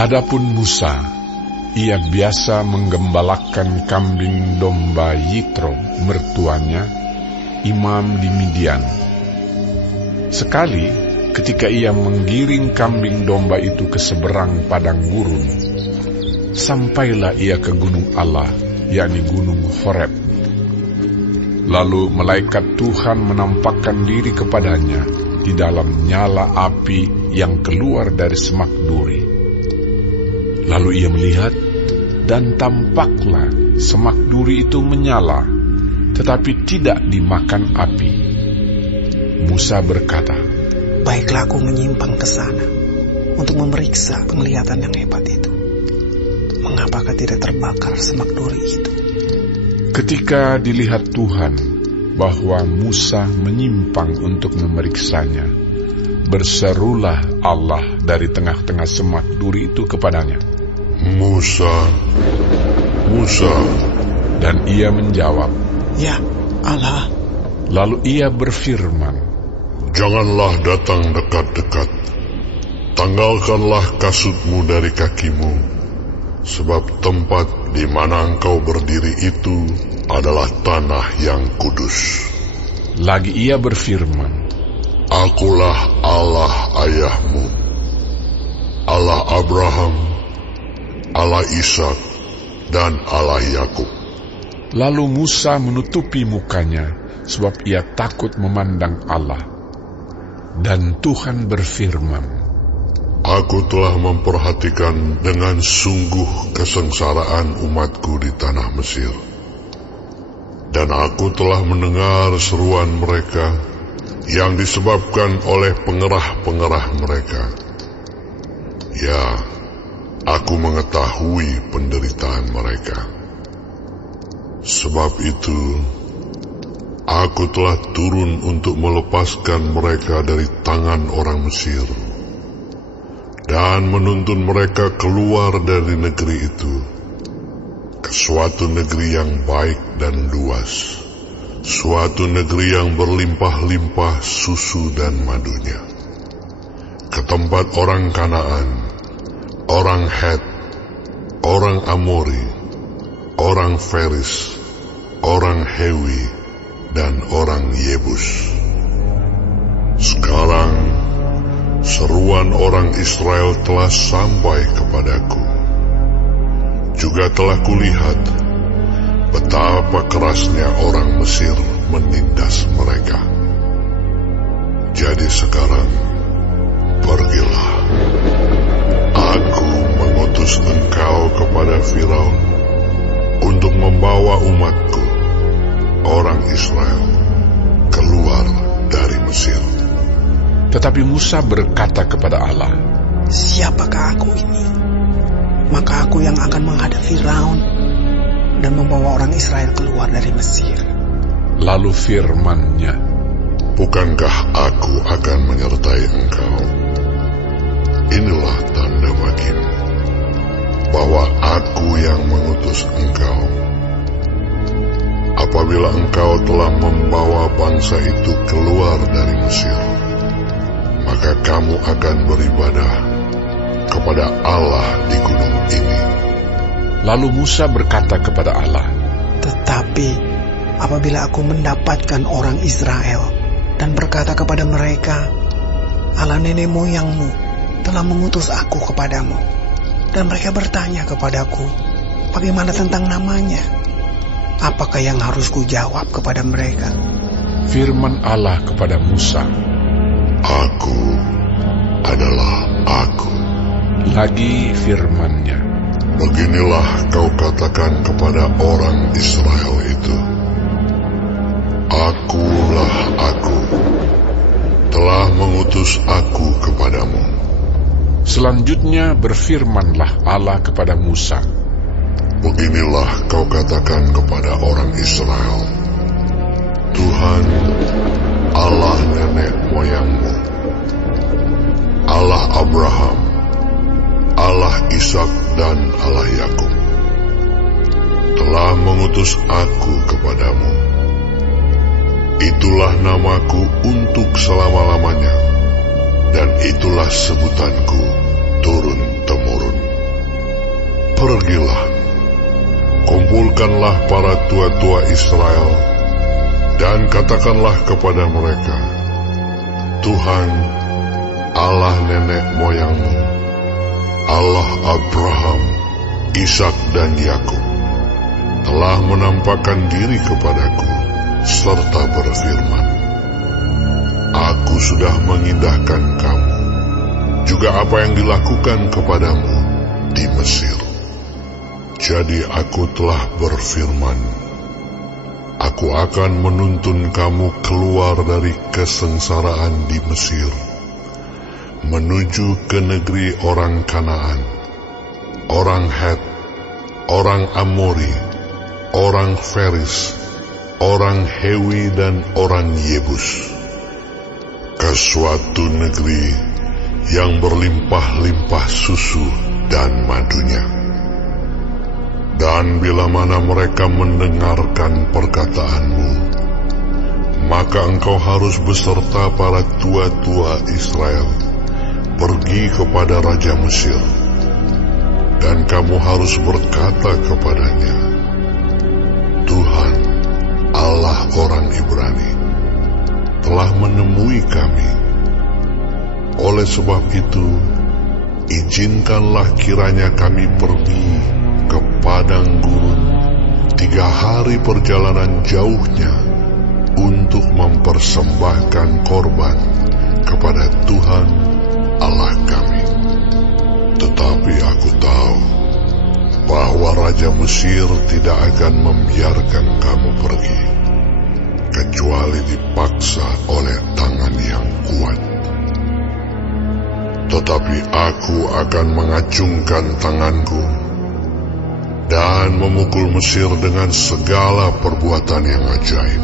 Adapun Musa, ia biasa menggembalakan kambing domba Yitro, mertuanya, imam di Midian. Sekali, ketika ia menggiring kambing domba itu ke seberang padang gurun, sampailah ia ke gunung Allah, yakni gunung Horeb. Lalu malaikat Tuhan menampakkan diri kepadanya di dalam nyala api yang keluar dari semak duri. Lalu ia melihat, dan tampaklah semak duri itu menyala, tetapi tidak dimakan api. Musa berkata, "Baiklah aku menyimpang ke sana untuk memeriksa penglihatan yang hebat itu. Mengapakah tidak terbakar semak duri itu?" Ketika dilihat Tuhan bahwa Musa menyimpang untuk memeriksanya, berserulah Allah dari tengah-tengah semak duri itu kepadanya, "Musa, Musa." Dan ia menjawab, "Ya, Allah." Lalu ia berfirman, "Janganlah datang dekat-dekat. Tanggalkanlah kasutmu dari kakimu, sebab tempat di mana engkau berdiri itu adalah tanah yang kudus." Lagi ia berfirman, "Akulah Allah ayahmu, Allah Abraham, Allah Ishak, dan Allah Yakub." Lalu Musa menutupi mukanya, sebab ia takut memandang Allah. Dan Tuhan berfirman, "Aku telah memperhatikan dengan sungguh kesengsaraan umatku di tanah Mesir. Dan aku telah mendengar seruan mereka yang disebabkan oleh pengerah-pengerah mereka. Ya, aku mengetahui penderitaan mereka. Sebab itu, aku telah turun untuk melepaskan mereka dari tangan orang Mesir dan menuntun mereka keluar dari negeri itu ke suatu negeri yang baik dan luas, suatu negeri yang berlimpah-limpah susu dan madunya, ke tempat orang Kanaan, orang Het, orang Amori, orang Feris, orang Hewi, dan orang Yebus. Sekarang seruan orang Israel telah sampai kepadaku. Juga telah kulihat betapa kerasnya orang Mesir menindas mereka. Jadi sekarang pergilah. Aku mengutus engkau kepada Firaun untuk membawa umatku, orang Israel, keluar dari Mesir." Tetapi Musa berkata kepada Allah, "Siapakah aku ini? Maka aku yang akan menghadap Firaun dan membawa orang Israel keluar dari Mesir." Lalu firman-Nya, "Bukankah aku akan menyertai engkau? Inilah tanda bagimu bahwa aku yang mengutus engkau. Apabila engkau telah membawa bangsa itu keluar dari Mesir, maka kamu akan beribadah kepada Allah di gunung ini." Lalu Musa berkata kepada Allah, "Tetapi apabila aku mendapatkan orang Israel dan berkata kepada mereka, Allah nenek moyangmu telah mengutus aku kepadamu, dan mereka bertanya kepadaku, bagaimana tentang namanya? Apakah yang harus kujawab kepada mereka?" firman Allah kepada Musa, "Aku adalah Aku." Lagi firman-Nya, "Beginilah kau katakan kepada orang Israel itu, Akulah Aku, telah mengutus Aku kepadamu." Selanjutnya berfirmanlah Allah kepada Musa, "Beginilah kau katakan kepada orang Israel, Tuhan, Allah nenek moyangmu, Allah Abraham, Allah Ishak, dan Allah Yakub, telah mengutus Aku kepadamu. Itulah namaku untuk selama-lamanya, dan itulah sebutanku turun-temurun. pergilah, kumpulkanlah para tua-tua Israel, dan katakanlah kepada mereka, Tuhan, Allah nenek moyangmu, Allah Abraham, Ishak dan Yakub, telah menampakkan diri kepadaku, serta berfirman, Aku sudah mengindahkan kamu, juga apa yang dilakukan kepadamu di Mesir. Jadi aku telah berfirman, Aku akan menuntun kamu keluar dari kesengsaraan di Mesir, menuju ke negeri orang Kanaan, orang Het, orang Amori, orang Feris, orang Hewi dan orang Yebus, ke suatu negeri yang berlimpah-limpah susu dan madunya. Dan bila mana mereka mendengarkan perkataanmu, maka engkau harus beserta para tua-tua Israel pergi kepada Raja Mesir, dan kamu harus berkata kepadanya, Tuhan, Allah orang Ibrani, telah menemui kami. Oleh sebab itu, izinkanlah kiranya kami pergi ke padang gurun 3 hari perjalanan jauhnya untuk mempersembahkan korban kepada Tuhan Allah kami. Tetapi aku tahu bahwa Raja Mesir tidak akan membiarkan kamu pergi, kecuali dipaksa oleh tangan yang kuat. Tetapi aku akan mengacungkan tanganku dan memukul Mesir dengan segala perbuatan yang ajaib,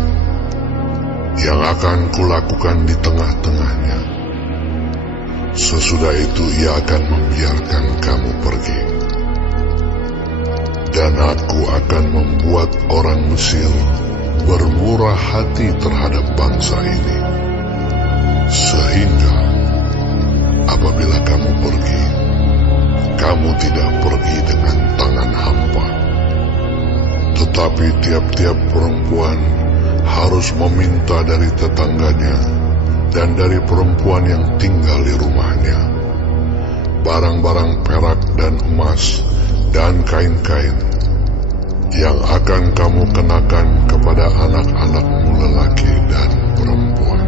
yang akan kulakukan di tengah-tengahnya. Sesudah itu ia akan membiarkan kamu pergi. Dan aku akan membuat orang Mesir bermurah hati terhadap bangsa ini, sehingga apabila kamu pergi, kamu tidak pergi dengan tangan hampa. Tetapi tiap-tiap perempuan harus meminta dari tetangganya dan dari perempuan yang tinggal di rumahnya barang-barang perak dan emas dan kain-kain yang akan kamu kenakan kepada anak-anakmu lelaki dan perempuan.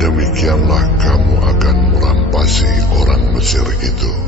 Demikianlah kamu akan merampasi orang Mesir itu.